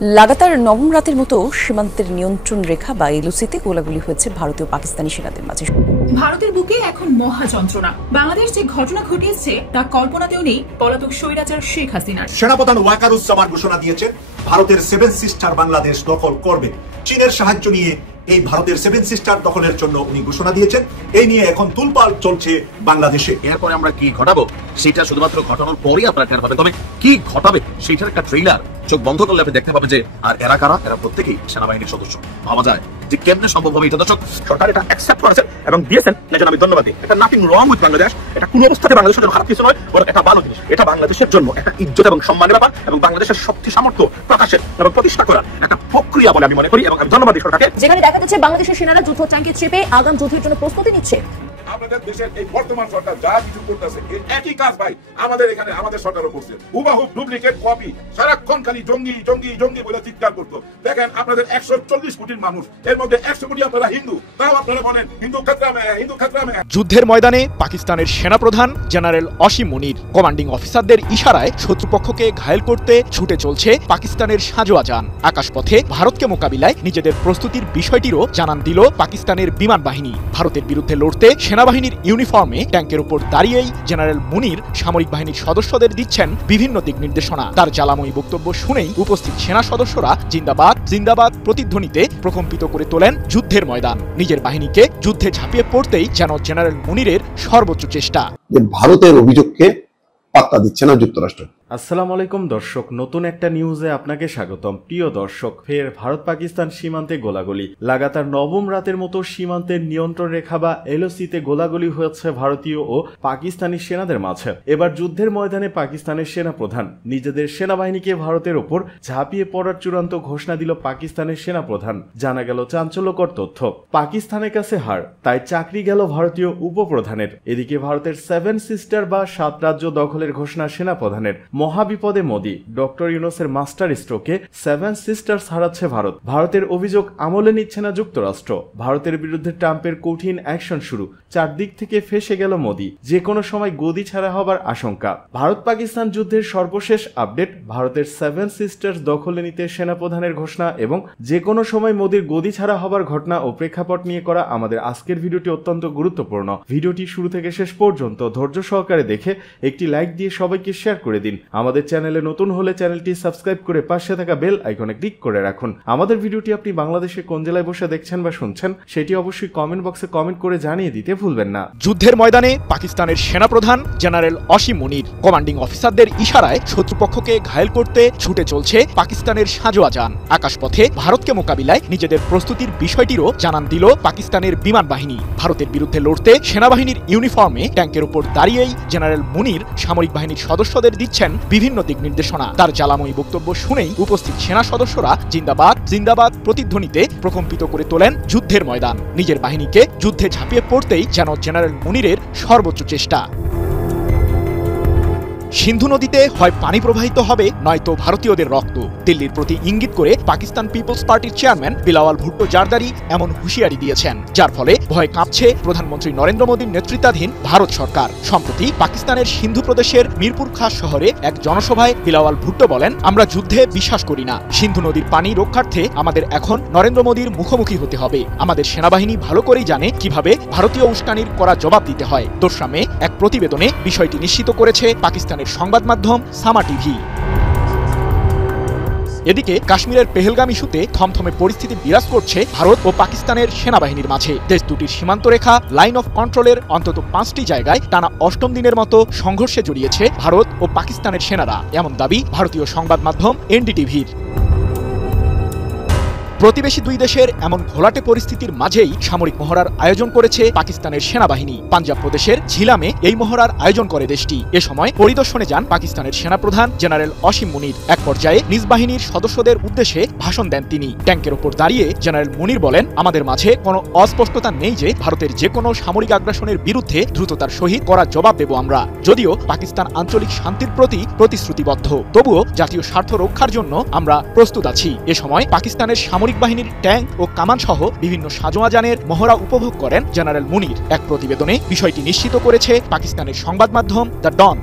লাগাতার নবম রাতের মতো সীমান্তের নিয়ন্ত্রণ রেখা বা এলওসিতে গোলাগুলি হয়েছে ভারতীয় পাকিস্তানি সেনাদের মাঝে। ভারতের বুকে এখন মহা যন্ত্রণা। বাংলাদেশ যে ঘটনা ঘটিয়েছে তা কল্পনাতেও নেই পলাতক স্বৈরাচার শেখ হাসিনার। সেনাপ্রধান ওয়াকারুজ্জামান ঘোষণা দিয়েছেন ভারতের 7 সিস্টার বাংলাদেশ দখল করবে। চীনের সাহায্য নিয়ে এই ভারতের 7 সিস্টার দখলের জন্য উনি ঘোষণা দিয়েছেন। এই নিয়ে এখন তুলপাল চলছে বাংলাদেশে। এরপরে আমরা কি ঘটাবো সেটা শুধুমাত্র ঘটানোর পরেই আপনারা টের পাবেন। তবে কি ঘটাবে সেটার একটা ট্রেইলার চোখ বন্ধ করলে আপনি দেখতে পাবেন যে আর এরা কারা, এরা প্রত্যেকেই সেনাবাহিনীর সদস্য। ভাবা যায় যে কেমনে সম্ভব হবে এটা। দর্শক, সরকার এটা অ্যাকসেপ্ট করেছেন এবং দিয়েছেন, এজন্য আমি ধন্যবাদ দিই। এটা নাথিং রং উইথ বাংলাদেশ। এটা কোনো অবস্থাতে বাংলাদেশের জন্য খারাপ কিছু নয়, বরং এটা ভালো জিনিস। এটা বাংলাদেশের জন্য একটা ইজ্জত এবং সম্মানের ব্যাপার এবং বাংলাদেশের শক্তি সামর্থ্য প্রকাশের এবং প্রতিষ্ঠা করার একটা প্রক্রিয়া বলে আমি মনে করি এবং আমি ধন্যবাদ দিই সরকারকে। যেখানে দেখা যাচ্ছে বাংলাদেশের সেনারা যুদ্ধ ট্যাঙ্কে চেপে আগাম যুদ্ধের জন্য প্রস্তুতি নিচ্ছে। আমাদের দেশের এই বর্তমান সরকার যা কিছু করতেছে একই কাজ ভাই আমাদের এখানে আমাদের সরকারও করছে। হুবাহুব ডুপ্লিকেট কপি, সারাক্ষণ খালি জঙ্গি জঙ্গি জঙ্গি বলে চিৎকার করতো। দেখেন আপনাদের 140 কোটির মানুষ, এর মধ্যে 100 কোটি আপনারা হিন্দু, তাও আপনারা বলেন হিন্দু খাতরা মে, হিন্দু খাতরা মে। যুদ্ধের ময়দানে পাকিস্তানের সেনাপ্রধান জেনারেল অসীম মুনির কমান্ডিং অফিসারদের ইশারায় শত্রুপক্ষকে ঘায়েল করতে ছুটে চলছে পাকিস্তানের সাঁজোয়া যান। আকাশপথে ভারতকে মোকাবিলায় নিজেদের প্রস্তুতির বিষয়টিরও জানান দিল পাকিস্তানের বিমান বাহিনী। ভারতের বিরুদ্ধে লড়তে সেনাবাহিনীর ইউনিফর্মে ট্যাঙ্কের উপর দাঁড়িয়েই জেনারেল মুনির সামরিক বাহিনীর সদস্যদের দিচ্ছেন বিভিন্ন দিক নির্দেশনা। তার জ্বালাময়ী বক্তব্য শুনেই উপস্থিত সেনা সদস্যরা জিন্দাবাদ জিন্দাবাদ প্রতিধ্বনিতে প্রকম্পিত করে তোলেন যুদ্ধের ময়দান। নিজের বাহিনীকে যুদ্ধে ঝাঁপিয়ে পড়তেই যেন জেনারেল মুনিরের সর্বোচ্চ চেষ্টা। ভারতের অভিযোগকে পাত্তা দিচ্ছে না যুক্তরাষ্ট্র। আসসালামু আলাইকুম দর্শক, নতুন একটা নিউজে আপনাকে স্বাগতম। প্রিয় দর্শক, ফের ভারত পাকিস্তান সীমান্তে গোলাগুলি। লাগাতার নবম রাতের মতো সীমান্তের নিয়ন্ত্রণ রেখা বা এলওসিতে গোলাগুলি হয়েছে ভারতীয় ও পাকিস্তানি সেনাদের মাঝে। এবার যুদ্ধের ময়দানে পাকিস্তানের সেনাপ্রধান নিজেদের সেনাবাহিনীকে ভারতের ওপর ঝাঁপিয়ে পড়ার চূড়ান্ত ঘোষণা দিল পাকিস্তানের সেনাপ্রধান। জানা গেল চাঞ্চল্যকর তথ্য, পাকিস্তানের কাছে হার, তাই চাকরি গেল ভারতীয় উপপ্রধানের। এদিকে ভারতের 7 সিস্টার বা 7 রাজ্য দখলের ঘোষণা সেনাপ্রধানের। মহাবিপদে মোদি, ডক্টর ইউনূসের মাস্টার স্ট্রোকে 7 সিস্টার্স হারাচ্ছে ভারত। ভারতের অভিযোগ আমলে নিচ্ছে না যুক্তরাষ্ট্র। ভারতের বিরুদ্ধে ট্রাম্পের কঠিন অ্যাকশন শুরু। চারদিক থেকে ফেসে গেল মোদি, যে কোনো সময় গদি ছাড়া হবার আশঙ্কা। ভারত পাকিস্তান যুদ্ধের সর্বশেষ আপডেট, ভারতের 7 সিস্টার্স দখলে নিতে সেনাপ্রধানের ঘোষণা এবং যে কোনো সময় মোদির গদি ছাড়া হবার ঘটনা ও প্রেক্ষাপট নিয়ে করা আমাদের আজকের ভিডিওটি অত্যন্ত গুরুত্বপূর্ণ। ভিডিওটি শুরু থেকে শেষ পর্যন্ত ধৈর্য সহকারে দেখে একটি লাইক দিয়ে সবাইকে শেয়ার করে দিন। আমাদের চ্যানেলে নতুন হলে চ্যানেলটি সাবস্ক্রাইব করে পাশে থাকা বেল আইকনে ক্লিক করে রাখুন। আমাদের ভিডিওটি আপনি বাংলাদেশে কোন জেলায় বসে দেখছেন বা শুনছেন সেটি অবশ্যই কমেন্ট বক্সে কমেন্ট করে জানিয়ে দিতে ভুলবেন না। যুদ্ধের ময়দানে পাকিস্তানের সেনাপ্রধান জেনারেল অসীম মুনির কমান্ডিং অফিসারদের ইশারায় শত্রুপক্ষকে ঘায়েল করতে ছুটে চলছে পাকিস্তানের সাঁজোয়া যান। আকাশপথে ভারতকে মোকাবিলায় নিজেদের প্রস্তুতির বিষয়টিরও জানান দিল পাকিস্তানের বিমান বাহিনী। ভারতের বিরুদ্ধে লড়তে সেনাবাহিনীর ইউনিফর্মে ট্যাঙ্কের উপর দাঁড়িয়েই জেনারেল মুনির সামরিক বাহিনীর সদস্যদের দিচ্ছেন বিভিন্ন দিক নির্দেশনা। তার জ্বালাময়ী বক্তব্য শুনেই উপস্থিত সেনা সদস্যরা জিন্দাবাদ জিন্দাবাদ প্রতিধ্বনিতে প্রকম্পিত করে তোলেন যুদ্ধের ময়দান। নিজের বাহিনীকে যুদ্ধে ঝাঁপিয়ে পড়তেই যেন জেনারেল মুনিরের সর্বোচ্চ চেষ্টা। সিন্ধু নদীতে হয় পানি প্রবাহিত হবে নয়তো ভারতীয়দের রক্ত, দিল্লির প্রতি ইঙ্গিত করে পাকিস্তান পিপলস পার্টির চেয়ারম্যান বিলাওয়াল ভুট্টো জারদারি এমন হুঁশিয়ারি দিয়েছেন, যার ফলে ভয় কাঁপছে প্রধানমন্ত্রী নরেন্দ্র মোদীর নেতৃত্বাধীন ভারত সরকার। সম্প্রতি পাকিস্তানের সিন্ধু প্রদেশের মিরপুর খাস শহরে এক জনসভায় বিলাওয়াল ভুট্টো বলেন, আমরা যুদ্ধে বিশ্বাস করি না। সিন্ধু নদীর পানি রক্ষার্থে আমাদের এখন নরেন্দ্র মোদীর মুখোমুখি হতে হবে। আমাদের সেনাবাহিনী ভালো করেই জানে কিভাবে ভারতীয় উস্কানির কড়া জবাব দিতে হয়। 2 মে এক প্রতিবেদনে বিষয়টি নিশ্চিত করেছে পাকিস্তানের সংবাদ মাধ্যম সামা টিভি। এদিকে কাশ্মীরের পেহেলগাম ইস্যুতে থমথমে পরিস্থিতি বিরাজ করছে ভারত ও পাকিস্তানের সেনাবাহিনীর মাঝে। দেশ দুটির সীমান্ত রেখা লাইন অফ কন্ট্রোলের অন্তত 5টি জায়গায় টানা 8ম দিনের মতো সংঘর্ষে জড়িয়েছে ভারত ও পাকিস্তানের সেনারা, এমন দাবি ভারতীয় সংবাদ মাধ্যম এনডিটিভির। প্রতিবেশী 2 দেশের এমন ঘোলাটে পরিস্থিতির মাঝেই সামরিক মহড়ার আয়োজন করেছে পাকিস্তানের সেনাবাহিনী। পাঞ্জাব প্রদেশের ঝিলামে এই মহড়ার আয়োজন করে দেশটি। এ সময় পরিদর্শনে যান পাকিস্তানের সেনাপ্রধান জেনারেল অসীম মুনির। এক পর্যায়ে নিজ বাহিনীর সদস্যদের উদ্দেশ্যে ভাষণ দেন তিনি। ট্যাঙ্কের ওপর দাঁড়িয়ে জেনারেল মুনির বলেন, আমাদের মাঝে কোনো অস্পষ্টতা নেই যে ভারতের যে কোনো সামরিক আগ্রাসনের বিরুদ্ধে দ্রুততার সহিত করা জবাব দেব আমরা। যদিও পাকিস্তান আঞ্চলিক শান্তির প্রতি প্রতিশ্রুতিবদ্ধ, তবুও জাতীয় স্বার্থ রক্ষার জন্য আমরা প্রস্তুত আছি। এ সময় পাকিস্তানের সামরিক বাহিনীর ট্যাঙ্ক ও কামান সহ বিভিন্ন সাঁজোয়া যানের মহড়া উপভোগ করেন জেনারেল মুনির। এক প্রতিবেদনে বিষয়টি নিশ্চিত করেছে পাকিস্তানের সংবাদ মাধ্যম দ্য ডন।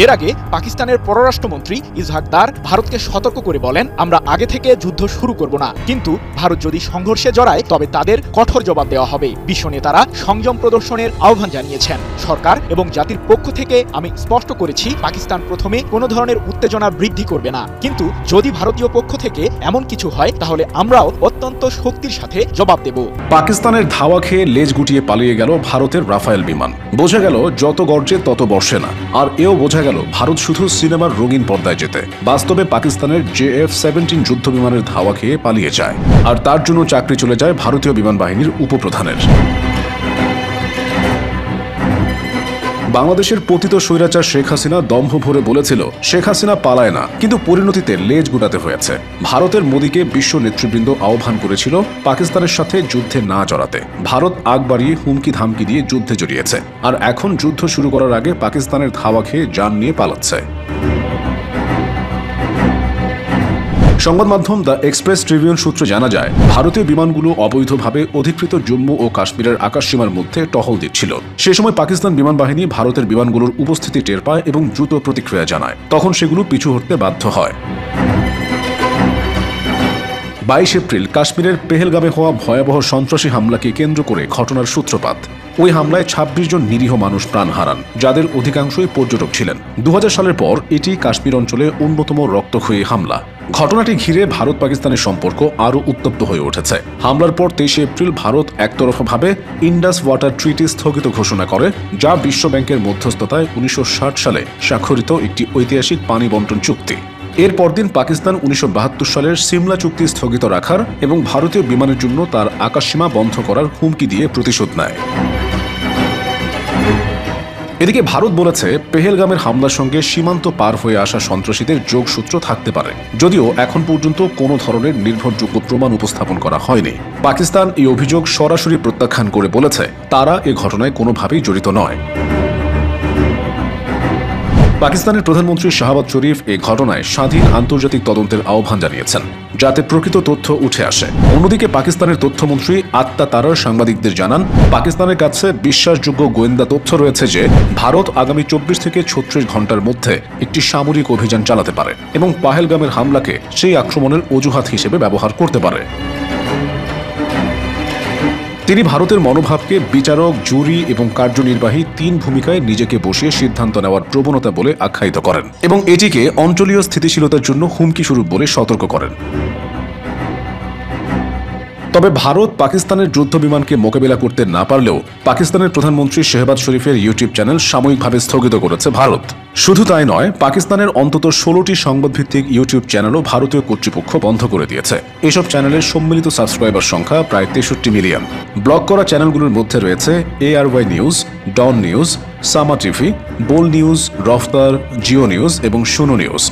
এর আগে পাকিস্তানের পররাষ্ট্রমন্ত্রী ইসহাক দার ভারতকে সতর্ক করে বলেন, আমরা আগে থেকে যুদ্ধ শুরু করব না, কিন্তু ভারত যদি সংঘর্ষে জড়ায় তবে তাদের কঠোর জবাব দেওয়া হবে। বিশ্ব নেতারা সংযম প্রদর্শনের আহ্বান জানিয়েছেন। সরকার এবং জাতির পক্ষ থেকে আমি স্পষ্ট করেছি, পাকিস্তান প্রথমে কোনো ধরনের উত্তেজনা বৃদ্ধি করবে না, কিন্তু যদি ভারতীয় পক্ষ থেকে এমন কিছু হয় তাহলে আমরাও অত্যন্ত শক্তির সাথে জবাব দেব। পাকিস্তানের ধাওয়া খেয়ে লেজ গুটিয়ে পালিয়ে গেল ভারতের রাফায়েল বিমান। বোঝা গেল যত গর্জে তত বর্ষে না। আর এও বোঝা গেল ভারত শুধু সিনেমার রঙিন পর্দায় যেতে, বাস্তবে পাকিস্তানের JF-17 যুদ্ধ বিমানের ধাওয়া খেয়ে পালিয়ে যায়। আর তার জন্য চাকরি চলে যায় ভারতীয় বিমান বাহিনীর উপপ্রধানের। বাংলাদেশের পতিত স্বৈরাচার শেখ হাসিনা দম্ভ ভরে বলেছিল শেখ হাসিনা পালায় না, কিন্তু পরিণতিতে লেজ গুটাতে হয়েছে। ভারতের মোদীকে বিশ্ব নেতৃবৃন্দ আহ্বান করেছিল পাকিস্তানের সাথে যুদ্ধে না জড়াতে। ভারত আগ বাড়িয়ে হুমকি ধামকি দিয়ে যুদ্ধে জড়িয়েছে, আর এখন যুদ্ধ শুরু করার আগে পাকিস্তানের ধাওয়া খেয়ে জান নিয়ে পালাচ্ছে। সংবাদ মাধ্যম দ্য এক্সপ্রেস ট্রিবিউন সূত্রে জানা যায়, ভারতীয় বিমানগুলো অবৈধভাবে অধিকৃত জম্মু ও কাশ্মীরের আকাশসীমার মধ্যে টহল দিচ্ছিল। সে সময় পাকিস্তান বিমান বাহিনী ভারতের বিমানগুলোর উপস্থিতি টের পায় এবং দ্রুত প্রতিক্রিয়া জানায়। তখন সেগুলো পিছু হটতে বাধ্য হয়। 22 এপ্রিল কাশ্মীরের পেহেলগামে হওয়া ভয়াবহ সন্ত্রাসী হামলাকে কেন্দ্র করে ঘটনার সূত্রপাত। ওই হামলায় 26 জন নিরীহ মানুষ প্রাণ হারান, যাদের অধিকাংশই পর্যটক ছিলেন। 2000 সালের পর এটি কাশ্মীর অঞ্চলে অন্যতম রক্তক্ষয়ী হামলা। ঘটনাটি ঘিরে ভারত পাকিস্তানের সম্পর্ক আরও উত্তপ্ত হয়ে উঠেছে। হামলার পর 23 এপ্রিল ভারত একতরফাভাবে ইন্ডাস ওয়াটার ট্রিটি স্থগিত ঘোষণা করে, যা বিশ্বব্যাংকের মধ্যস্থতায় 1960 সালে স্বাক্ষরিত একটি ঐতিহাসিক পানি বন্টন চুক্তি। এর পরদিন পাকিস্তান 1972 সালের সিমলা চুক্তি স্থগিত রাখার এবং ভারতীয় বিমানের জন্য তার আকাশসীমা বন্ধ করার হুমকি দিয়ে প্রতিশোধ নেয়। এদিকে ভারত বলেছে, পেহেলগামের হামলার সঙ্গে সীমান্ত পার হয়ে আসা সন্ত্রাসীদের যোগসূত্র থাকতে পারে, যদিও এখন পর্যন্ত কোনো ধরনের নির্ভরযোগ্য প্রমাণ উপস্থাপন করা হয়নি। পাকিস্তান এই অভিযোগ সরাসরি প্রত্যাখ্যান করে বলেছে, তারা এ ঘটনায় কোনোভাবেই জড়িত নয়। পাকিস্তানের প্রধানমন্ত্রী শাহবাজ শরীফ এই ঘটনায় স্বাধীন আন্তর্জাতিক তদন্তের আহ্বান জানিয়েছেন, যাতে প্রকৃত তথ্য উঠে আসে। অন্যদিকে পাকিস্তানের তথ্যমন্ত্রী আত্মা তারার সাংবাদিকদের জানান, পাকিস্তানের কাছে বিশ্বাসযোগ্য গোয়েন্দা তথ্য রয়েছে যে ভারত আগামী 24 থেকে 36 ঘন্টার মধ্যে একটি সামরিক অভিযান চালাতে পারে এবং পাহেলগামের হামলাকে সেই আক্রমণের অজুহাত হিসেবে ব্যবহার করতে পারে। তিনি ভারতের মনোভাবকে বিচারক, জুরি এবং কার্যনির্বাহী 3 ভূমিকায় নিজেকে বসিয়ে সিদ্ধান্ত নেওয়ার প্রবণতা বলে আখ্যায়িত করেন এবং এটিকে অঞ্চলীয় স্থিতিশীলতার জন্য হুমকি স্বরূপ বলে সতর্ক করেন। তবে ভারত পাকিস্তানের যুদ্ধ বিমানকে মোকাবিলা করতে না পারলেও পাকিস্তানের প্রধানমন্ত্রী শেহবাজ শরীফের ইউটিউব চ্যানেল সাময়িকভাবে স্থগিত করেছে ভারত। শুধু তাই নয়, পাকিস্তানের অন্তত 16টি সংবাদভিত্তিক ইউটিউব চ্যানেলও ভারতীয় কর্তৃপক্ষ বন্ধ করে দিয়েছে। এসব চ্যানেলের সম্মিলিত সাবস্ক্রাইবার সংখ্যা প্রায় 63 মিলিয়ন। ব্লক করা চ্যানেলগুলোর মধ্যে রয়েছে ARY নিউজ, ডন নিউজ, সামা টিভি, বোল নিউজ, রফতার, জিও নিউজ এবং শুনো নিউজ।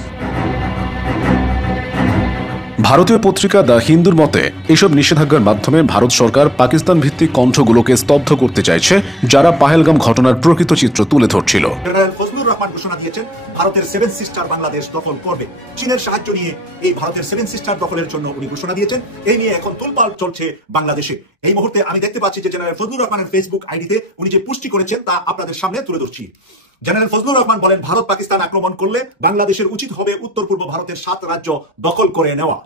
ভারতীয় পত্রিকা দ্য হিন্দুর মতে, এসব নিষেধাজ্ঞার মাধ্যমে ভারত সরকার পাকিস্তান ভিত্তিক কণ্ঠগুলোকে স্তব্ধ করতে চাইছে, যারা পাহেলগাম ঘটনার প্রকৃত চিত্র তুলে ধরছিল। জেনারেল ফজলুর রহমান ঘোষণা দিয়েছেন, ভারতের 7 সিস্টার বাংলাদেশ দখল করবে। চীনের সাহায্য নিয়ে এই ভারতের 7 সিস্টার দখলের জন্য উনি ঘোষণা দিয়েছেন। এই নিয়ে এখন তুলপাল চলছে বাংলাদেশে। এই মুহূর্তে আমি দেখতে পাচ্ছি যে জেনারেল ফজলুর রহমানের ফেসবুক আইডিতে উনি যে পুষ্টি করেছেন তা আপনাদের সামনে তুলে ধরছি। জেনারেল ফজলুর রহমান বলেন, ভারত পাকিস্তান আক্রমণ করলে বাংলাদেশের উচিত হবে উত্তর পূর্ব ভারতের 7 রাজ্য দখল করে নেওয়া।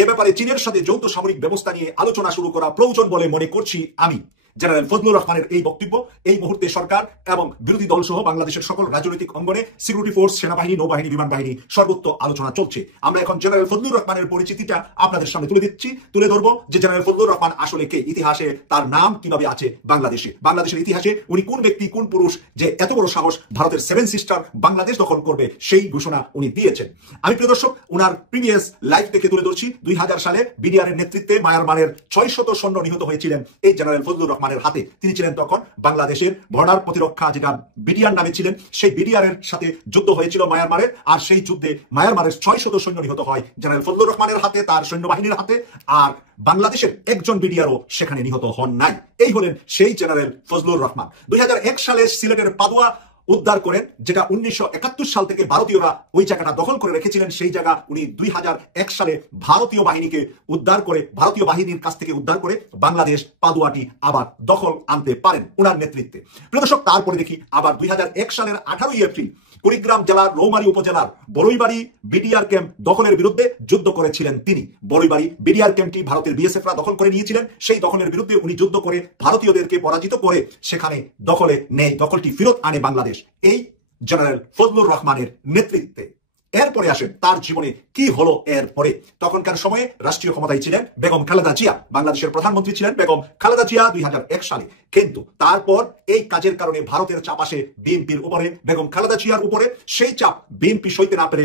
এ ব্যাপারে চীনের সাথে যৌথ সামরিক ব্যবস্থা নিয়ে আলোচনা শুরু করা প্রয়োজন বলে মনে করছি আমি। জেনারেল ফজলুর রহমানের এই বক্তব্য এই মুহূর্তে সরকার এবং বিরোধী দল সহ বাংলাদেশের সকল রাজনৈতিক অঙ্গনে সিকিউরিটি ফোর্স, সেনাবাহিনী, নৌবাহিনী, বিমান বাহিনী সর্বত্র আলোচনা চলছে। আমরা এখন জেনারেল ফজলুর রহমানের পরিচিতিটা আপনাদের সামনে তুলে ধরবো যে জেনারেল ফজলুর রহমান আসলে কে, ইতিহাসে তার নাম কিভাবে আছে বাংলাদেশের ইতিহাসে উনি কোন ব্যক্তি, কোন পুরুষ যে এত বড় সাহস ভারতের 7 সিস্টার বাংলাদেশ দখল করবে, সেই ঘোষণা উনি দিয়েছেন। আমি প্রিয় দর্শক, উনার প্রিভিয়াস লাইফ থেকে তুলে ধরছি। 2000 সালে বিডিআরের নেতৃত্বে মায়ানমারের 600 সৈন্য নিহত হয়েছিলেন এই জেনারেল ফজলুর রহমানের হাতে। তিনি ছিলেন তখন বাংলাদেশের বর্ডার প্রতিরক্ষা, যেটা বিডিআর নামে ছিলেন, সেই বিডিআরের সাথে যুদ্ধ হয়েছিল মায়ানমারের। আর সেই যুদ্ধে মায়ানমারের 600 সৈন্য নিহত হয় জেনারেল ফজলুর রহমানের হাতে, তার সৈন্যবাহিনীর হাতে। আর বাংলাদেশের একজন বিডিআরও সেখানে নিহত হন নাই। এই হলেন সেই জেনারেল ফজলুর রহমান। 2001 সালে সিলেটের পাদুয়া উদ্ধার করেন, যেটা 1971 সাল থেকে ভারতীয়রা ওই জায়গাটা দখল করে রেখেছিলেন। সেই জায়গা উনি 2001 সালে ভারতীয় বাহিনীকে উদ্ধার করে, ভারতীয় বাহিনীর কাছ থেকে উদ্ধার করে বাংলাদেশ পাদুয়াটি আবার দখল আনতে পারেন ওনার নেতৃত্বে। প্রিয় দর্শক, তারপরে দেখি আবার 2001 সালের 18 এপ্রিল কুড়িগ্রাম জেলার রৌমারী উপজেলার বড়ইবাড়ি বিডিআর ক্যাম্প দখলের বিরুদ্ধে যুদ্ধ করেছিলেন তিনি। বড়ইবাড়ি বিডিআর ক্যাম্পটি ভারতের বিএসএফরা দখল করে নিয়েছিলেন। সেই দখলের বিরুদ্ধে উনি যুদ্ধ করে ভারতীয়দেরকে পরাজিত করে সেখানে দখলটি ফেরত আনে বাংলাদেশ, এই জেনারেল ফজলুর রহমানের নেতৃত্বে। এরপরে আসেন তার জীবনে কি হলো এরপরে। তখনকার সময়ে রাষ্ট্রীয় ক্ষমতায় ছিলেন বেগম খালেদা জিয়া, বাংলাদেশের প্রধানমন্ত্রী ছিলেন বেগম খালেদা জিয়া 2001 সালে। কিন্তু তারপর এই কাজের কারণে ভারতের চাপ আসে বিএনপির উপরে, বেগম খালেদা জিয়ার উপরে। সেই চাপ বিএনপি সইতে না পেরে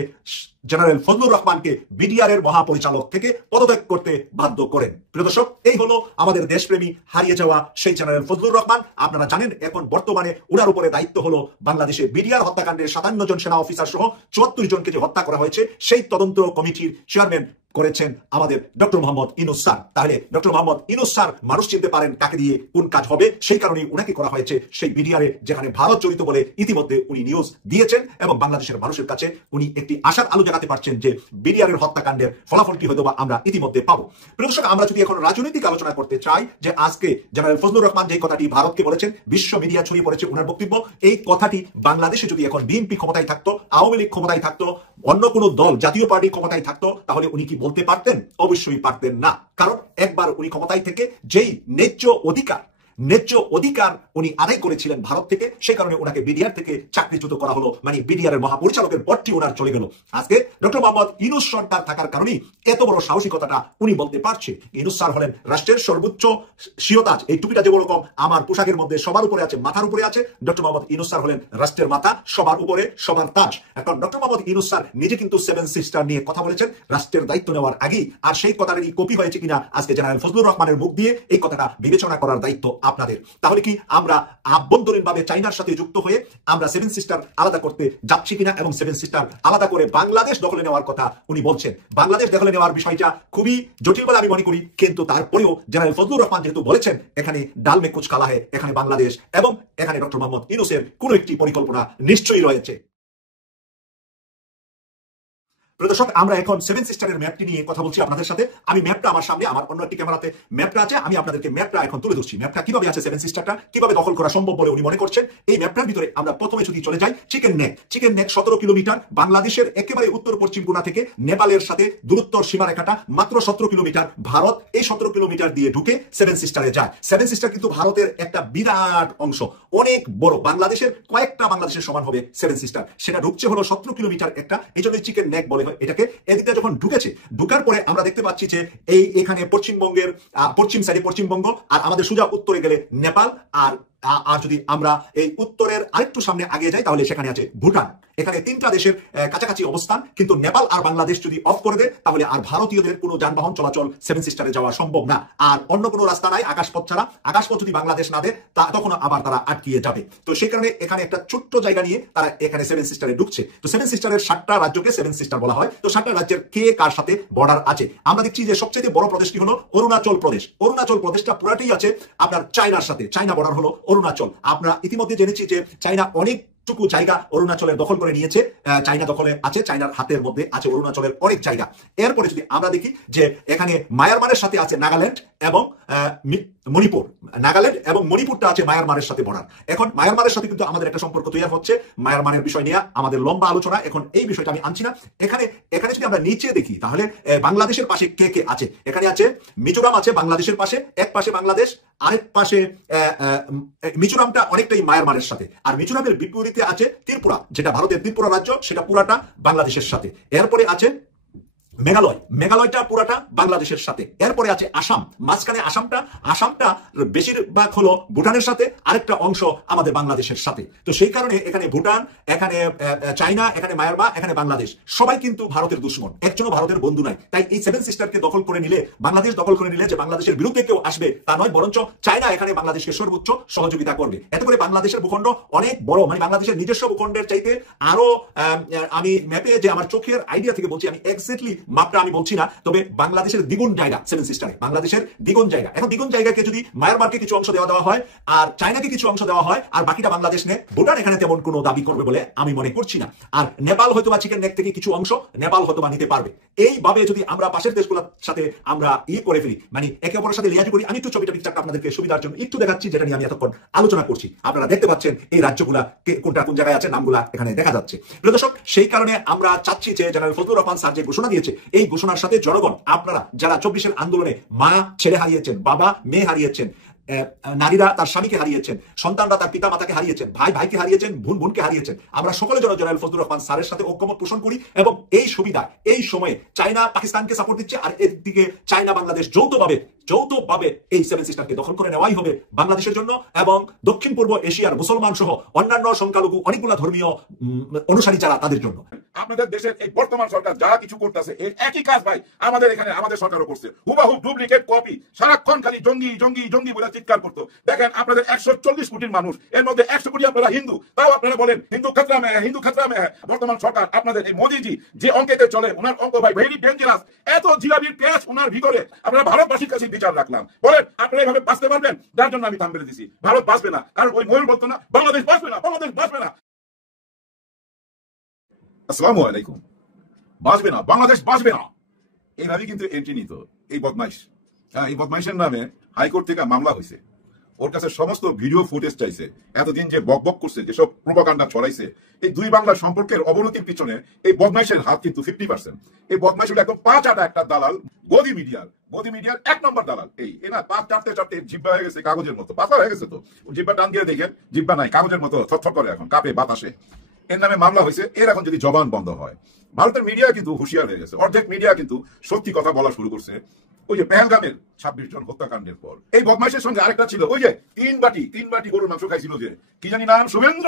জেনারেল ফজলুর রহমানকে বিডিআর এর মহাপরিচালক থেকে পদত্যাগ করতে বাধ্য করেন। প্রিয় দর্শক, এই হলো আমাদের দেশপ্রেমী হারিয়ে যাওয়া সেই জেনারেল ফজলুর রহমান। আপনারা জানেন এখন বর্তমানে ওনার উপরে দায়িত্ব হলো বাংলাদেশে বিডিআর হত্যাকাণ্ডের 57 জন সেনা অফিসার সহ 74 জনকে যে হত্যা করা হয়েছে সেই তদন্ত কমিটির চেয়ারম্যান করেছেন আমাদের ডক্টর মোহাম্মদ ইউনূস স্যার। তাহলে ডক্টর মোহাম্মদ ইউনূস স্যার মানুষ চিনতে পারেন কাকে দিয়ে কোন কাজ হবে, সেই কারণে উনাকে করা হয়েছে সেই বিডিআর এ, যেখানে ভারত জড়িত বলে ইতিমধ্যে উনি নিউজ দিয়েছেন এবং বাংলাদেশের মানুষের কাছে উনি একটি আশার আলো জাগাতে পারছেন যে বিডিআর এর হত্যাকাণ্ডের ফলাফলটি হয়তো বা আমরা ইতিমধ্যে পাবো। প্রিয় দর্শক, আমরা যদি এখন রাজনৈতিক আলোচনা করতে চাই যে আজকে জেনারেল ফজলুর রহমান যে কথাটি ভারতকে বলেছেন, বিশ্ব মিডিয়া ছড়িয়ে পড়েছে ওনার বক্তব্য, এই কথাটি বাংলাদেশে যদি এখন বিএনপি ক্ষমতায় থাকতো, আওয়ামী লীগ ক্ষমতায় থাকতো, অন্য কোনো দল জাতীয় পার্টি ক্ষমতায় থাকতো, তাহলে উনি কি বলতে পারতেন? অবশ্যই পারতেন না। কারণ একবার উনি ক্ষমতায় থেকে যেই ন্যায্য অধিকার উনি আদায় করেছিলেন ভারত থেকে, সেই কারণে ওনাকে বিডিআর থেকে চাকরিচ্যুত করা হলো, মানে বিডিআর এর মহাপরিচালকের পদটি ওনার চলে গেল। আজকে ডক্টর মোহাম্মদ ইউনূস সরকার থাকার কারণেই এত বড় সাহসিকতাটা উনি বলতে পারছে। ইউনূস স্যার হলেন রাষ্ট্রের সর্বোচ্চ শিরতাজ। এই টুপিটা যেরকম আমার পোশাকের মধ্যে সবার উপরে আছে, মাথার উপরে আছে, ডক্টর মোহাম্মদ ইউনূস স্যার হলেন রাষ্ট্রের মাথা, সবার উপরে, সবার তাজ। এখন ডক্টর মোহাম্মদ ইউনূস স্যার নিজে কিন্তু 7 সিস্টার নিয়ে কথা বলেছেন রাষ্ট্রের দায়িত্ব নেওয়ার আগেই। আর সেই কথাটারই কপি হয়েছে কিনা আজকে জেনারেল ফজলুর রহমানের মুখ দিয়ে এই কথাটা বিবেচনা করার দায়িত্ব আপনাদের। তাহলে কি আমরা আভ্যন্তরীণভাবে চাইনার সাথে যুক্ত হয়ে আমরা 7 সিস্টার আলাদা করতে যাচ্ছি কিনা, এবং 7 সিস্টার আলাদা করে বাংলাদেশ দখলে নেওয়ার কথা উনি বলছেন। বাংলাদেশ দখলে নেওয়ার বিষয়টা খুবই জটিল বলে আমি মনে করি, কিন্তু তারপরেও জেনারেল ফজলুর রহমান যেহেতু বলেছেন এখানে ডাল মে কুচ কালা হে, এখানে বাংলাদেশ এবং এখানে ডক্টর মোহাম্মদ ইউনূসের কোন একটি পরিকল্পনা নিশ্চয়ই রয়েছে। দর্শক, আমরা এখন 7 সিস্টারের ম্যাপটি নিয়ে কথা বলছি আপনাদের সাথে। আমি ম্যাপটা আমার সামনে, আমার অন্য একটি ক্যামেরাতে ম্যাপটা আছে, আমি আপনাদেরকে ম্যাপটা এখন তুলে ধরছি। ম্যাপটা কিভাবে আছে, 7 সিস্টারটা কিভাবে দখল করা সম্ভব বলে উনি মনে করছেন। এই ম্যাপটার ভিতরে আমরা প্রথমে যদি চলে যাই, চিকেন নেক 17 কিলোমিটার, বাংলাদেশের একেবারে উত্তর পশ্চিম কোণা থেকে নেপালের সাথে দূরত্ব সীমারেখাটা মাত্র 17 কিলোমিটার। ভারত এই 17 কিলোমিটার দিয়ে ঢুকে 7 সিস্টারে যায়। 7 সিস্টার কিন্তু ভারতের একটা বিরাট অংশ, অনেক বড়, বাংলাদেশের কয়েকটা বাংলাদেশের সমান হবে 7 সিস্টার। সেটা ঢুকছে হলো 17 কিলোমিটার একটা, এই জন্য চিকেন নেক বলে এটাকে। এদিকটা যখন ঢুকেছে, ঢুকার পরে আমরা দেখতে পাচ্ছি যে এখানে পশ্চিমবঙ্গের পশ্চিম সাইডে পশ্চিমবঙ্গ, আর আমাদের সোজা উত্তরে গেলে নেপাল, আর যদি আমরা এই উত্তরের আরেকটু সামনে আগে যাই তাহলে সেখানে আছে ভুটান। এখানে 3টা দেশের কাছাকাছি অবস্থান, কিন্তু নেপাল আর বাংলাদেশ যদি অফ করে দেয় তাহলে আর ভারতীয়দের কোনো যানবাহন চলাচল 7 সিস্টারে যাওয়া সম্ভব না। আর অন্য কোনো রাস্তা নাই আকাশপথ ছাড়া। আকাশপথ যদি বাংলাদেশ না দেয় তখন আবার তারা আটকিয়ে যাবে। তো সেই কারণে এখানে একটা ছোট্ট জায়গা নিয়ে তারা এখানে 7 সিস্টারে ঢুকছে। তো 7 সিস্টারের 7টা রাজ্যকে 7 সিস্টার বলা হয়। তো 7টা রাজ্যের কে কার সাথে বর্ডার আছে। আমরা দেখছি যে সবচেয়ে বড় প্রদেশটি হলো অরুণাচল প্রদেশ। অরুণাচল প্রদেশটা পুরাটাই আছে আপনার চায়নার সাথে। চায়না বর্ডার হলো অরুণাচল। আমরা ইতিমধ্যে জেনেছি যে চায়না অনেকটুকু জায়গা অরুণাচলের দখল করে নিয়েছে। চায়না দখলে আছে, চায়নার হাতের মধ্যে আছে অরুণাচলের অনেক জায়গা। এরপরে যদি আমরা দেখি যে এখানে মায়ানমারের সাথে আছে নাগাল্যান্ড এবং মণিপুর। নাগাল্যান্ড এবং মণিপুরটা আছে মায়ানমারের সাথে বর্ডার। এখন মায়ানমারের সাথে কিন্তু আমাদের একটা সম্পর্ক তৈরি হচ্ছে। মায়ানমারের বিষয় নিয়ে আমাদের লম্বা আলোচনা, এখন এই বিষয়টা আমি আনছি না। এখানে যদি আমরা নিচে দেখি তাহলে বাংলাদেশের পাশে কে কে আছে। এখানে আছে মিজোরাম আছে বাংলাদেশের পাশে, এক পাশে বাংলাদেশ, আরেক পাশে মিজোরামটা অনেকটাই মায়ানমারের সাথে। আর মিজোরামের বিপরীতে আছে ত্রিপুরা, যেটা ভারতের ত্রিপুরা রাজ্য, সেটা পুরাটা বাংলাদেশের সাথে। এরপরে আছে মেঘালয়টা পুরাটা বাংলাদেশের সাথে। এরপরে আছে আসাম, মাঝখানে আসামটা বেশিরভাগ হলো ভুটানের সাথে, আরেকটা অংশ আমাদের বাংলাদেশের সাথে। তো সেই কারণে এখানে ভুটান, এখানে চায়না, এখানে মায়ানমার, এখানে বাংলাদেশ, সবাই কিন্তু ভারতের দুশ্মন, একজনও ভারতের বন্ধু নাই। তাই এই 7 সিস্টারকে দখল করে নিলে, বাংলাদেশ দখল করে নিলে যে বাংলাদেশের বিরুদ্ধে কেউ আসবে তা নয়, বরঞ্চ চায়না এখানে বাংলাদেশকে সর্বোচ্চ সহযোগিতা করবে। এতে করে বাংলাদেশের ভূখণ্ড অনেক বড়, মানে বাংলাদেশের নিজস্ব ভূখণ্ডের চাইতে আরো, আমি ম্যাপে যে আমার চোখের আইডিয়া থেকে বলছি, আমি এক্স্যাক্টলি মাপটা আমি বলছি না, তবে বাংলাদেশের দ্বিগুণ জায়গা সেভেন সিস্টারে, বাংলাদেশের দ্বিগুণ জায়গা। এখন দ্বিগুণ জায়গাকে যদি মায়ানমারকে কিছু অংশ দেওয়া হয় আর চায়নাকে কিছু অংশ দেওয়া হয় আর বাকিটা বাংলাদেশ নেয়, ভুটান এখানে তেমন কোনো দাবি করবে বলে আমি মনে করছি না। আর নেপাল হয়তো বা চিকেন নেক থেকে কিছু অংশ নেপাল হয়তো বা নিতে পারবে। এইভাবে যদি আমরা পাশের দেশগুলোর সাথে আমরা করে ফেলি, মানে একে অপরের সাথে লিয়াজু করি। আমি একটু ছবিটা পিকচারটা আপনাদেরকে সুবিধার জন্য একটু দেখাচ্ছি, যেটা নিয়ে আমি এতক্ষণ আলোচনা করছি। আপনারা দেখতে পাচ্ছেন এই রাজ্যগুলা কোনটা কোন জায়গায় আছে, নামগুলা এখানে দেখা যাচ্ছে। প্রিয় দর্শক, সেই কারণে আমরা চাচ্ছি যে জেনারেল ফজলুর রহমান স্যার যে ঘোষণা দিয়েছে, এই ঘোষণার সাথে জনগণ, আপনারা যারা 24-এর আন্দোলনে মা ছেলে হারিয়েছেন, বাবা মেয়ে হারিয়েছেন, নারীরা তার স্বামীকে হারিয়েছেন, সন্তানরা তার পিতা মাতাকে হারিয়েছেন, ভাই ভাইকে হারিয়েছেন, বোন বোনকে হারিয়েছেন, আমরা সকলে যেন জেনারেল ফজলুর রহমান স্যারের সাথে ঐক্যমত পোষণ করি। এবং এই সুবিধা এই সময়ে চায়না পাকিস্তানকে সাপোর্ট দিচ্ছে, আর এদিকে চায়না বাংলাদেশ যৌথভাবে এই সেভেন সিস্টারকে দখল করে নেওয়াই হবে বাংলাদেশের জন্য এবং দক্ষিণ পূর্ব এশিয়ার মুসলমান সহ অন্যান্য সংখ্যালঘু অনেকগুলো ধর্মীয় অনুসারী যারা, তাদের জন্য। আপনাদের দেশের এই বর্তমান সরকার যা কিছু করতেছে এর একই কাজ ভাই আমাদের এখানে আমাদের সরকারও করছে, হুবাহু ডুপ্লিকেট কপি। সারাক্ষণ খালি জঙ্গি জঙ্গি জঙ্গি বলে চিৎকার করতো। দেখেন আপনাদের 140 কোটির মানুষ, এর মধ্যে 100 কোটি আপনারা হিন্দু, তাও আপনারা বলেন হিন্দু খতরা মে হ্যায়, হিন্দু খতরা মে হ্যায়। বর্তমান সরকার আপনাদের এই মোদিজি যে অঙ্কেতে চলে, ওনার অঙ্ক ভাই ভেরি ডেঞ্জারাস। এত জিলাপির পেঁয়াজ ওনার ভিতরে, আপনারা ভারতবাসীর কাছে বিচার রাখলাম। বলেন আপনারা এইভাবে বাঁচতে পারবেন? যার জন্য আমি থাম বেড়ে দিছি, ভারত বাঁচবে না। কারণ ওই ময়ূর বলতো না বাংলাদেশ বাঁচবে না, বাংলাদেশ বাঁচবে না। আসসালামু আলাইকুম। বাঁচবে না, বাংলাদেশ বাঁচবে না, এইভাবে কিন্তু এন্ট্রি নিত এই বদমাইশ। এই বদমাইশের নামে হাইকোর্ট থেকে মামলা হয়েছে। ওর কাছে সমস্ত ভিডিও ফুটেজ চাইছে। এতদিন যে বকবক করছে, যেসব প্রোপাগান্ডা ছড়াইছে, এই দুই বাংলার সম্পর্কের অবনতির পিছনে এই বদমাইশের হাত কিন্তু 50%। এই বদমাইশ হলো একদম 5 আটা একটা দালাল, গদি মিডিয়ার 1 নম্বর দালাল। এই না 5 চারটে জিব্বা হয়ে গেছে কাগজের মতো, পাতা হয়ে গেছে। তো জিব্বা টান দিয়ে দেখেন, জিব্বা নাই, কাগজের মতো থরথর করে, এখন কাঁপে বাতাসে। এর নামে মামলা হয়েছে। এর এখন যদি জবান বন্ধ হয়, ভারতের মিডিয়া কিন্তু হুঁশিয়ার হয়ে গেছে। অর্ধেক মিডিয়া কিন্তু সত্যি কথা বলা শুরু করছে। ওই যে পেহেলগামের 26 জন হত্যাকাণ্ডের পর এই বদমাইশের সঙ্গে আরেকটা ছিল, ওই যে 3 বাটি গরুর মাংস খাইছিল, যে কি জানি নাম, শুভেন্দ্র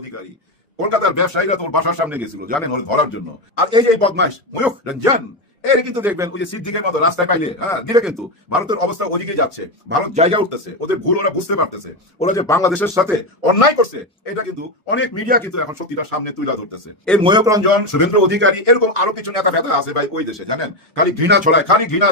অধিকারী। কলকাতার ব্যবসায়ীরা তোর বাসার সামনে গেছিল জানেন, ওর ধরার জন্য। আর এই যে বদমাইশ ময়ূখ রঞ্জন, এর কিন্তু দেখবেন ওই যে সিদ্দিকের মতো রাস্তায় পাইলে দিলে কিন্তু ভারতের অবস্থা ওদিকে যাচ্ছে, ভারত জায়গা উঠতেছে, ওদের ভুল ওরা বুঝতে পারতেছে। ওরা যে বাংলাদেশের সাথে অন্যায় করছে, এটা কিন্তু অনেক মিডিয়া কিন্তু এখন সত্যিটা সামনে তুলে ধরতেছে। এই ময়ূখ রঞ্জন, শুভেন্দ্র অধিকারী, এরকম আরো কিছু নেতা ফেতা আছে ভাই ওই দেশে, জানেন, খালি ঘৃণা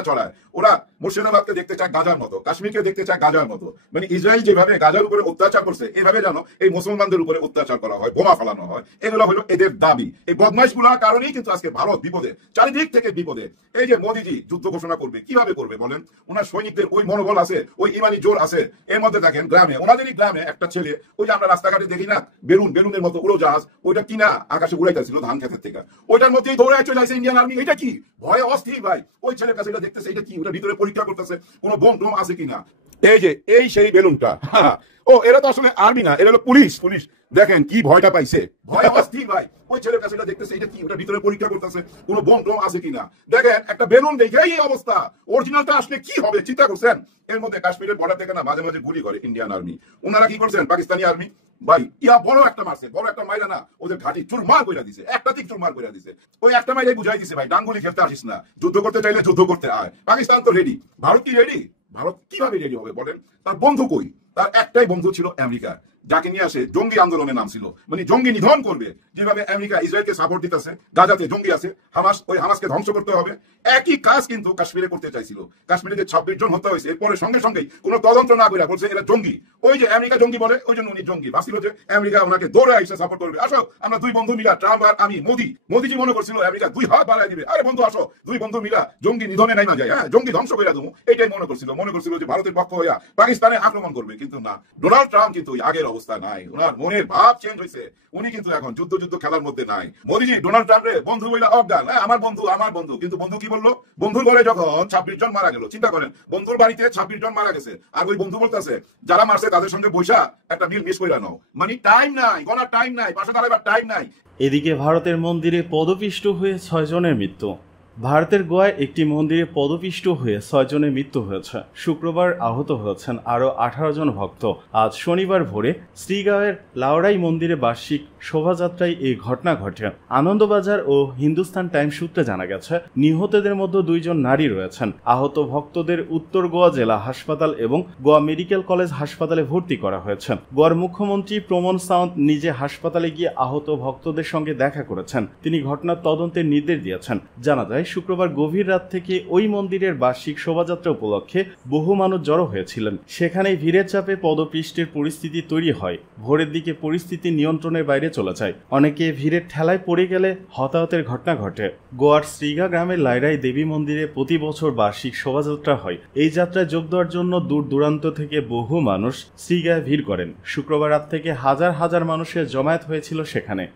ছড়ায়। ওরা মুর্শিদাবাদকে দেখতে চায় গাজার মতো, কাশ্মীরকে দেখতে চায় গাজার মতো। মানে ইসরায়েল যেভাবে গাজার উপরে অত্যাচার করছে, এভাবে যেন এই মুসলমানদের উপরে অত্যাচার করা হয়, বোমা ফেলানো হয়। এগুলো হলো এদের দাবি। এই বদমাইশগুলোর কারণেই কিন্তু আজকে ভারত বিপদে, চারিদিক থেকে বিপদে। এই যে মোদিজি যুদ্ধ ঘোষণা করবে, কিভাবে করবে বলেন? ওনার সৈনিকদের ওই মনোবল আছে, ওই ইমানি জোর আছে। এর মধ্যে দেখেন গ্রামে, ওনাদেরই গ্রামে একটা ছেলে, ওই যে আমরা রাস্তাঘাটে দেখি না বেলুনের মতো উড়োজাহাজ, ওইটা কিনা আকাশে উড়াইতেছিল ধান খেতের থেকে, ওইটার মধ্যেই দৌড়ে চলে আসে ইন্ডিয়ান আর্মি। এটা কি ভয়ে অস্থির ভাই। ওই ছেলের কাছে এটা দেখতেছে, এটা কি, ওটা ভিতরে পরীক্ষা করতেছে কোনো বোম টোম আছে কিনা। এই সেই বেলুনটা। ও এরা তো আসলে আর্মি না, এরা হলো পুলিশ। দেখেন কি ভয়টা পাইছে, ভয় অস্থির ভাই। ওই ছেলের কাছে এটা দেখতেছে, এটা কি, ওটা ভিতরে পরীক্ষা করতেছে কোনো বোম টোম আছে কিনা। দেখেন একটা বেলুন দেখে এই অবস্থা, অরিজিনালটা আসলে কি হবে চিন্তা করছেন? এর মধ্যে কাশ্মীরের বর্ডার থেকে না মাঝে মাঝে গুলি করে ইন্ডিয়ান আর্মি। ওনারা কি করছেন, পাকিস্তানি আর্মি ভাই বড় একটা মারছে, বড় একটা মাইরা না ওদের ঘাটি চুরমার কইরা দিছে, একটা দিক চুরমার কইরা দিছে। ওই একটা মাইরাই বুঝাই দিছে ভাই, ডাঙ্গুলি খেলতে আসিস না, যুদ্ধ করতে চাইলে যুদ্ধ করতে আয়। পাকিস্তান তো রেডি, ভারত কি রেডি? ভারত কিভাবে রেডি হবে বলেন? তার বন্ধু কই? তার একটাই বন্ধু ছিল আমেরিকা, যাকে নিয়ে আসে জঙ্গি আন্দোলনের নাম ছিল, মানে জঙ্গি নিধন করবে। যেভাবে আমেরিকা ইসরায়েলকে সাপোর্ট দিতেছে, গাজাতে জঙ্গি আছে, ওই হামাসকে ধ্বংস করতে হবে। একই কাজ কিন্তু কাশ্মীরে করতে চাইছিল। কাশ্মীরে যে 26 জন হত্যা হয়েছে, এরপরে সঙ্গে কোনো তদন্ত না করে বলছে এরা জঙ্গি। ওই যে আমেরিকা জঙ্গি বলে, ওই জন্য উনি জঙ্গি ভাবছিল যে আমেরিকা ওনাকে দৌড়ে এসে সাপোর্ট করবে। আসো আমরা দুই বন্ধু মিলা, ট্রাম্প আর আমি, মোদিজি মনে করছিল আমেরিকা 2 হাত বাড়ায় দিবে। আরে বন্ধু আসো, দুই বন্ধু মিলা জঙ্গি নিধনে নাই না যায়, জঙ্গি ধ্বংস করে দেবো, এইটাই মনে করছিল যে ভারতের পক্ষ হইয়া পাকিস্তানে আক্রমণ করবে। কিন্তু না, ডোনাল্ড ট্রাম্প কিন্তু আগের অবস্থা নাই, ওনার মনের ভাব চেঞ্জ হয়েছে। উনি কিন্তু এখন যুদ্ধ খেলার মধ্যে নাই। মোদিজি ডোনাল্ড ট্রাম্পে বন্ধু বইলা অজ্ঞান, আমার বন্ধু। কিন্তু বন্ধু কি বললো? বন্ধুর ঘরে যখন 26 জন মারা গেল, চিন্তা করেন, বন্ধুর বাড়িতে 26 জন মারা গেছে, আর ওই বন্ধু বলতেছে যারা মারছে তাদের সঙ্গে বৈশা একটা মিল মিস করে নাও। মানে টাইম নাই, গলার টাইম নাই, পাশে দাঁড়াবার টাইম নাই। এদিকে ভারতের মন্দিরে পদপিষ্ট হয়ে 6 জনের মৃত্যু। ভারতের গোয়ায় একটি মন্দিরে পদপিষ্ট হয়ে 6 জনের মৃত্যু হয়েছে। শুক্রবার আহত হয়েছেন আরও 18 জন ভক্ত। আজ শনিবার ভোরে শ্রীগাঁওয়ের লাওড়াই মন্দিরে বার্ষিক শোভাযাত্রায় এই ঘটনা ঘটে। আনন্দবাজার ও হিন্দুস্তান টাইমস সূত্রে জানা গেছে, নিহতদের মধ্যে 2 জন নারী রয়েছেন। আহত ভক্তদের উত্তর গোয়া জেলা হাসপাতাল এবং গোয়া মেডিকেল কলেজ হাসপাতালে ভর্তি করা হয়েছে। গোয়ার মুখ্যমন্ত্রী প্রমোদ সাওন্ত নিজে হাসপাতালে গিয়ে আহত ভক্তদের সঙ্গে দেখা করেছেন। তিনি ঘটনার তদন্তের নির্দেশ দিয়েছেন। জানা যায়, শুক্রবার গভীর রাত থেকে ওই মন্দিরের বার্ষিক শোভাযাত্রা উপলক্ষে বহু মানুষ জড়ো হয়েছিলেন। সেখানেই ভিড়ের চাপে পদপৃষ্ঠের পরিস্থিতি তৈরি হয়। ভোরের দিকে পরিস্থিতি নিয়ন্ত্রণের বাইরে চলে যায়। অনেকে ভিড়ের ঠেলায় পড়ে গেলে হতাহতের ঘটনা ঘটে। গোয়ার শ্রীগা গ্রামের লাইরাই দেবী মন্দিরে প্রতি বছর বার্ষিক শোভাযাত্রা হয়। এই যাত্রায় যোগ দেওয়ার জন্য দূর দূরান্ত থেকে বহু মানুষ শ্রীগায় ভিড় করেন। শুক্রবার রাত থেকে হাজার হাজার মানুষের জমায়েত হয়েছিল সেখানে।